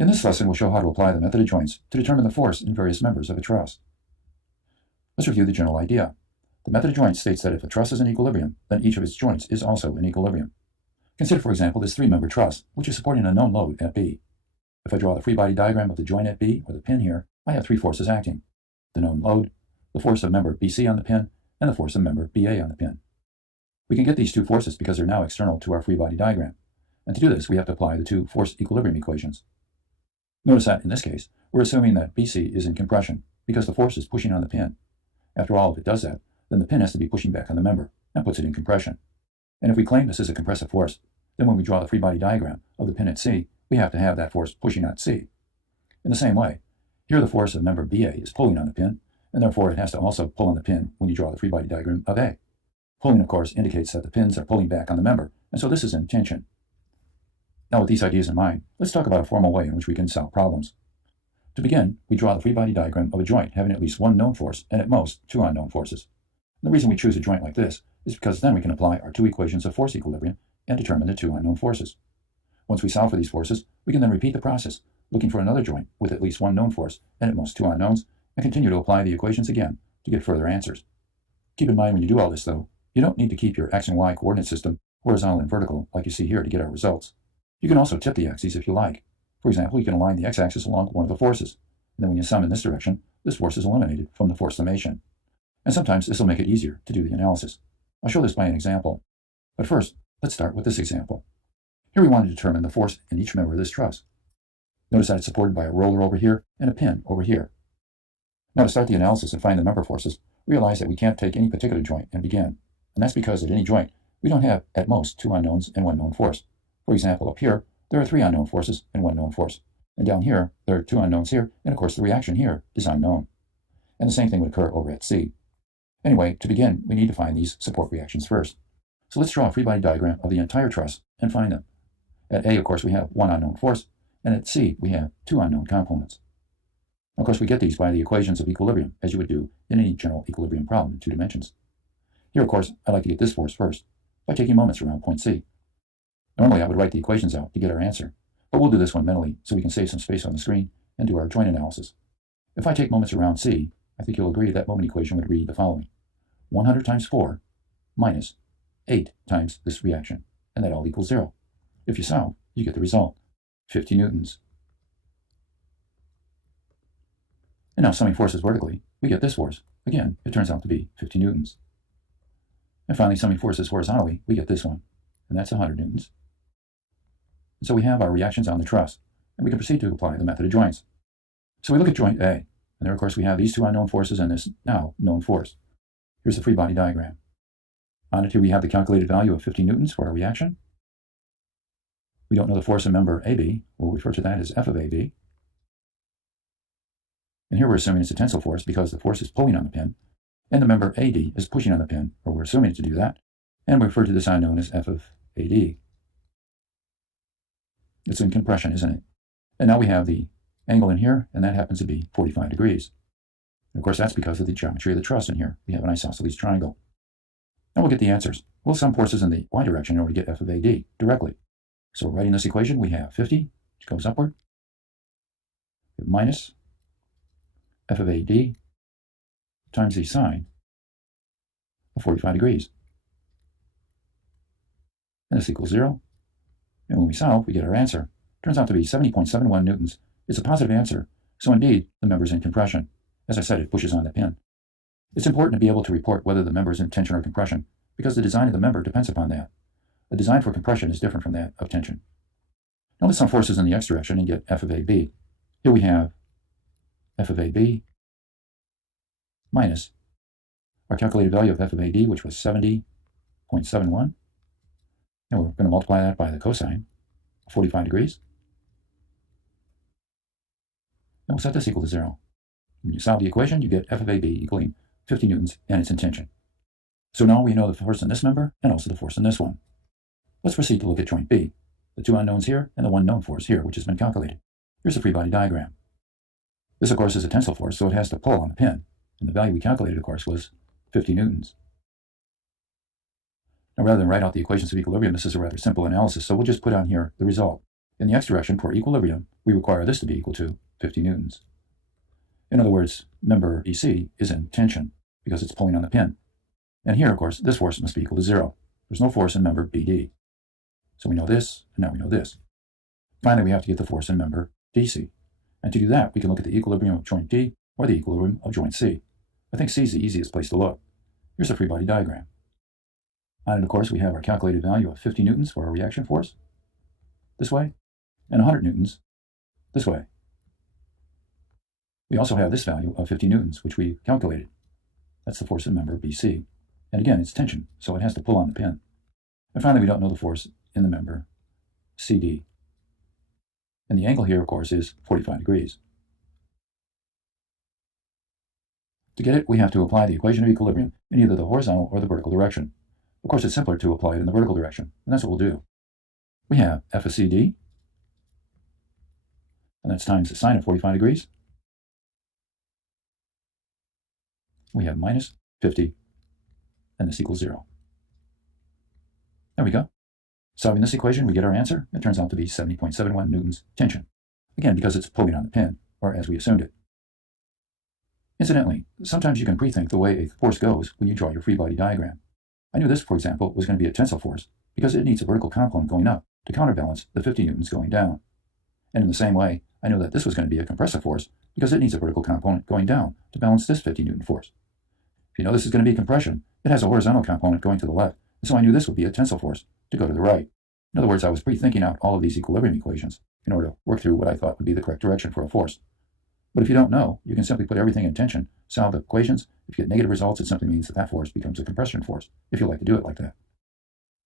In this lesson, we'll show how to apply the method of joints to determine the force in various members of a truss. Let's review the general idea. The method of joints states that if a truss is in equilibrium, then each of its joints is also in equilibrium. Consider, for example, this three-member truss, which is supporting a known load at B. If I draw the free body diagram of the joint at B, or the pin here, I have three forces acting: the known load, the force of member BC on the pin, and the force of member BA on the pin. We can get these two forces because they're now external to our free body diagram. And to do this, we have to apply the two force equilibrium equations. Notice that, in this case, we're assuming that BC is in compression because the force is pushing on the pin. After all, if it does that, then the pin has to be pushing back on the member and puts it in compression. And if we claim this is a compressive force, then when we draw the free body diagram of the pin at C, we have to have that force pushing at C. In the same way, here the force of member BA is pulling on the pin, and therefore it has to also pull on the pin when you draw the free body diagram of A. Pulling, of course, indicates that the pins are pulling back on the member, and so this is in tension. Now, with these ideas in mind, let's talk about a formal way in which we can solve problems. To begin, we draw the free body diagram of a joint having at least one known force and at most two unknown forces. And the reason we choose a joint like this is because then we can apply our two equations of force equilibrium and determine the two unknown forces. Once we solve for these forces, we can then repeat the process, looking for another joint with at least one known force and at most two unknowns, and continue to apply the equations again to get further answers. Keep in mind when you do all this, though, you don't need to keep your x and y coordinate system horizontal and vertical like you see here to get our results. You can also tip the axes if you like. For example, you can align the x-axis along one of the forces, and then when you sum in this direction, this force is eliminated from the force summation. And sometimes this will make it easier to do the analysis. I'll show this by an example. But first, let's start with this example. Here we want to determine the force in each member of this truss. Notice that it's supported by a roller over here and a pin over here. Now, to start the analysis and find the member forces, realize that we can't take any particular joint and begin. And that's because at any joint, we don't have at most two unknowns and one known force. For example, up here, there are three unknown forces and one known force. And down here, there are two unknowns here, and of course the reaction here is unknown. And the same thing would occur over at C. Anyway, to begin, we need to find these support reactions first. So let's draw a free body diagram of the entire truss and find them. At A, of course, we have one unknown force, and at C, we have two unknown components. Of course, we get these by the equations of equilibrium, as you would do in any general equilibrium problem in two dimensions. Here, of course, I'd like to get this force first, by taking moments around point C. Normally, I would write the equations out to get our answer, but we'll do this one mentally so we can save some space on the screen and do our joint analysis. If I take moments around C, I think you'll agree that moment equation would read the following: 100 times 4 minus 8 times this reaction, and that all equals 0. If you solve, you get the result, 50 newtons. And now summing forces vertically, we get this force. Again, it turns out to be 50 newtons. And finally, summing forces horizontally, we get this one, and that's 100 newtons. And so we have our reactions on the truss, and we can proceed to apply the method of joints. So we look at joint A, and there, of course, we have these two unknown forces and this now known force. Here's the free body diagram. On it here, we have the calculated value of 50 newtons for our reaction. We don't know the force in member AB. We'll refer to that as F of AB. And here we're assuming it's a tensile force because the force is pulling on the pin, and the member AD is pushing on the pin, or we're assuming it to do that, and we refer to this unknown as F of AD. It's in compression, isn't it? And now we have the angle in here, and that happens to be 45 degrees. And of course, that's because of the geometry of the truss in here. We have an isosceles triangle. Now we'll get the answers. We'll sum forces in the y direction in order to get F of AD directly. So writing this equation, we have 50, which goes upward, minus F of AD times the sine of 45 degrees. And this equals 0. And when we solve, we get our answer. Turns out to be 70.71 newtons. It's a positive answer, so indeed, the member is in compression. As I said, it pushes on the pin. It's important to be able to report whether the member is in tension or compression, because the design of the member depends upon that. A design for compression is different from that of tension. Now let's sum forces in the x direction and get F of AB. Here we have F of AB minus our calculated value of F of AD, which was 70.71. And we're going to multiply that by the cosine of 45 degrees. And we'll set this equal to 0. When you solve the equation, you get F of AB equaling 50 newtons, and it's in tension. So now we know the force in this member and also the force in this one. Let's proceed to look at joint B, the two unknowns here and the one known force here, which has been calculated. Here's the free body diagram. This, of course, is a tensile force, so it has to pull on the pin, and the value we calculated, of course, was 50 newtons. Now, rather than write out the equations of equilibrium, this is a rather simple analysis, so we'll just put on here the result. In the x direction, for equilibrium, we require this to be equal to 50 newtons. In other words, member BC is in tension because it's pulling on the pin. And here, of course, this force must be equal to 0. There's no force in member BD. So we know this, and now we know this. Finally, we have to get the force in member DC. And to do that, we can look at the equilibrium of joint D or the equilibrium of joint C. I think C is the easiest place to look. Here's a free body diagram. On it, of course, we have our calculated value of 50 newtons for our reaction force, this way, and 100 newtons, this way. We also have this value of 50 newtons, which we calculated. That's the force in member BC. And again, it's tension, so it has to pull on the pin. And finally, we don't know the force in the member CD. And the angle here, of course, is 45 degrees. To get it, we have to apply the equation of equilibrium in either the horizontal or the vertical direction. Of course, it's simpler to apply it in the vertical direction, and that's what we'll do. We have f of CD, and that's times the sine of 45 degrees. We have minus 50, and this equals 0. There we go. Solving this equation, we get our answer. It turns out to be 70.71 newtons tension. Again, because it's pulling on the pin, or as we assumed it. Incidentally, sometimes you can pre-think the way a force goes when you draw your free body diagram. I knew this, for example, was going to be a tensile force because it needs a vertical component going up to counterbalance the 50 newtons going down. And in the same way, I knew that this was going to be a compressive force because it needs a vertical component going down to balance this 50 newton force. If you know this is going to be compression, it has a horizontal component going to the left, and so I knew this would be a tensile force to go to the right. In other words, I was pre-thinking out all of these equilibrium equations in order to work through what I thought would be the correct direction for a force. But if you don't know, you can simply put everything in tension, solve the equations. If you get negative results, it simply means that that force becomes a compression force, if you like to do it like that.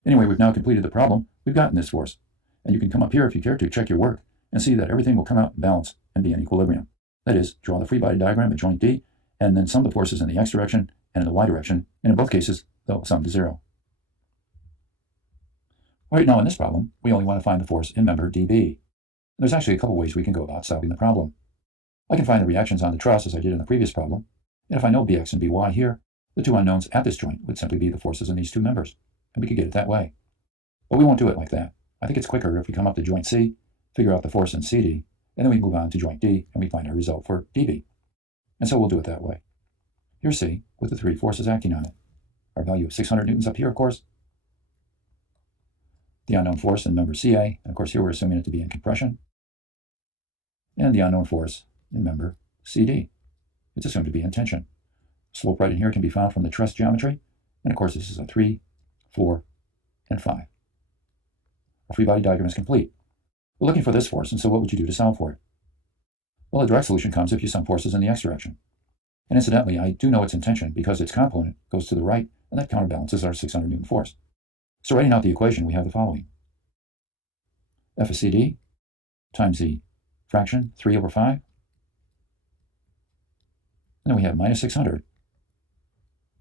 Anyway, we've now completed the problem. We've gotten this force. And you can come up here if you care to check your work and see that everything will come out in balance and be in equilibrium. That is, draw the free body diagram at joint D, and then sum the forces in the x direction and in the y direction, and in both cases, they'll sum to 0. Right now in this problem, we only want to find the force in member DB. There's actually a couple ways we can go about solving the problem. I can find the reactions on the truss as I did in the previous problem, and if I know Bx and By here, the two unknowns at this joint would simply be the forces in these two members, and we could get it that way. But we won't do it like that. I think it's quicker if we come up to joint C, figure out the force in CD, and then we move on to joint D, and we find our result for DB. And so we'll do it that way. Here's C, with the three forces acting on it. Our value of 600 newtons up here, of course. The unknown force in member CA, and of course here we're assuming it to be in compression. And the unknown force in member CD. It's assumed to be in tension. Slope right in here can be found from the truss geometry, and of course this is a 3, 4, and 5. Our free body diagram is complete. We're looking for this force, and so what would you do to solve for it? Well, a direct solution comes if you sum forces in the x direction. And incidentally, I do know it's in tension because its component goes to the right, and that counterbalances our 600 newton force. So writing out the equation, we have the following. F of CD times the fraction 3 over 5. And then we have minus 600.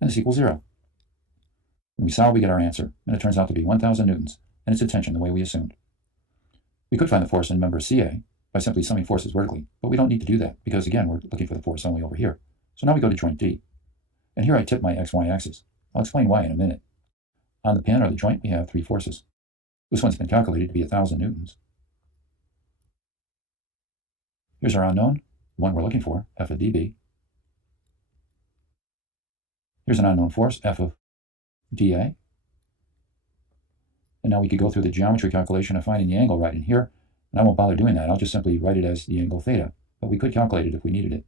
And this equals 0. When we solve, we get our answer, and it turns out to be 1,000 newtons, and it's in tension the way we assumed. We could find the force in member CA by simply summing forces vertically, but we don't need to do that because, again, we're looking for the force only over here. So now we go to joint D. And here I tip my XY axis. I'll explain why in a minute. On the pin or the joint, we have three forces. This one's been calculated to be 1,000 newtons. Here's our unknown, the one we're looking for, F of dB. Here's an unknown force, F of dA. And now we could go through the geometry calculation of finding the angle right in here, and I won't bother doing that. I'll just simply write it as the angle theta, but we could calculate it if we needed it.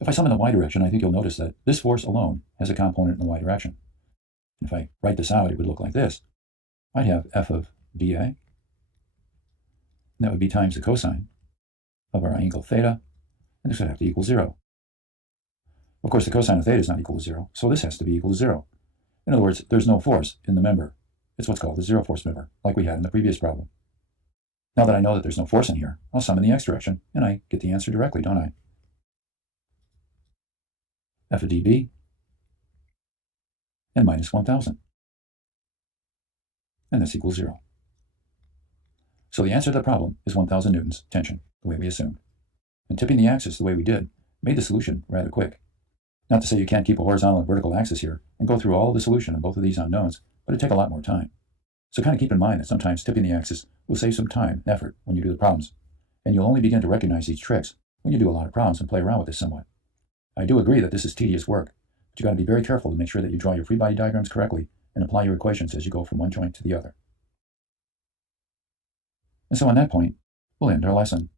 If I sum in the y direction, I think you'll notice that this force alone has a component in the y direction. If I write this out, it would look like this. I'd have F of dA, and that would be times the cosine of our angle theta, and this would have to equal 0. Of course, the cosine of theta is not equal to 0, so this has to be equal to 0. In other words, there's no force in the member. It's what's called the zero force member, like we had in the previous problem. Now that I know that there's no force in here, I'll sum in the x direction, and I get the answer directly, don't I? F of dB and minus 1,000. And this equals 0. So the answer to the problem is 1,000 newtons tension, the way we assumed. And tipping the axis the way we did made the solution rather quick. Not to say you can't keep a horizontal and vertical axis here and go through all of the solution of both of these unknowns, but it'd take a lot more time. So kind of keep in mind that sometimes tipping the axis will save some time and effort when you do the problems, and you'll only begin to recognize these tricks when you do a lot of problems and play around with this somewhat. I do agree that this is tedious work, but you got to be very careful to make sure that you draw your free body diagrams correctly and apply your equations as you go from one joint to the other. And so on that point, we'll end our lesson.